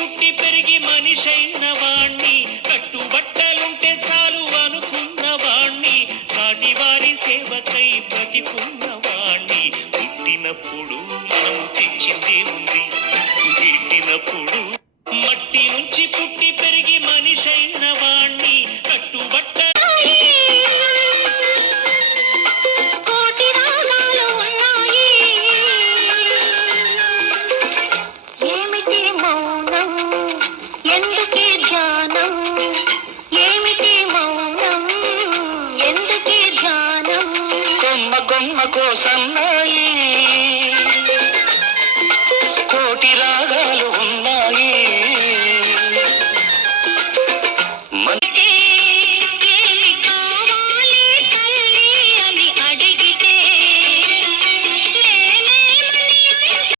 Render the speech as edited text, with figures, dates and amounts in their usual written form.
పుట్టి పెరిగి మనిషైన వాణ్ణి, కట్టుబట్టలుంటే చాలు అనుకున్న వాణ్ణి, సాటి వారి సేవకై బ్రతికున్న వాణ్ణి. పుట్టినప్పుడు మనము తెచ్చిందే ఉంది, గిట్టినప్పుడు మట్టి నుంచి పుట్టి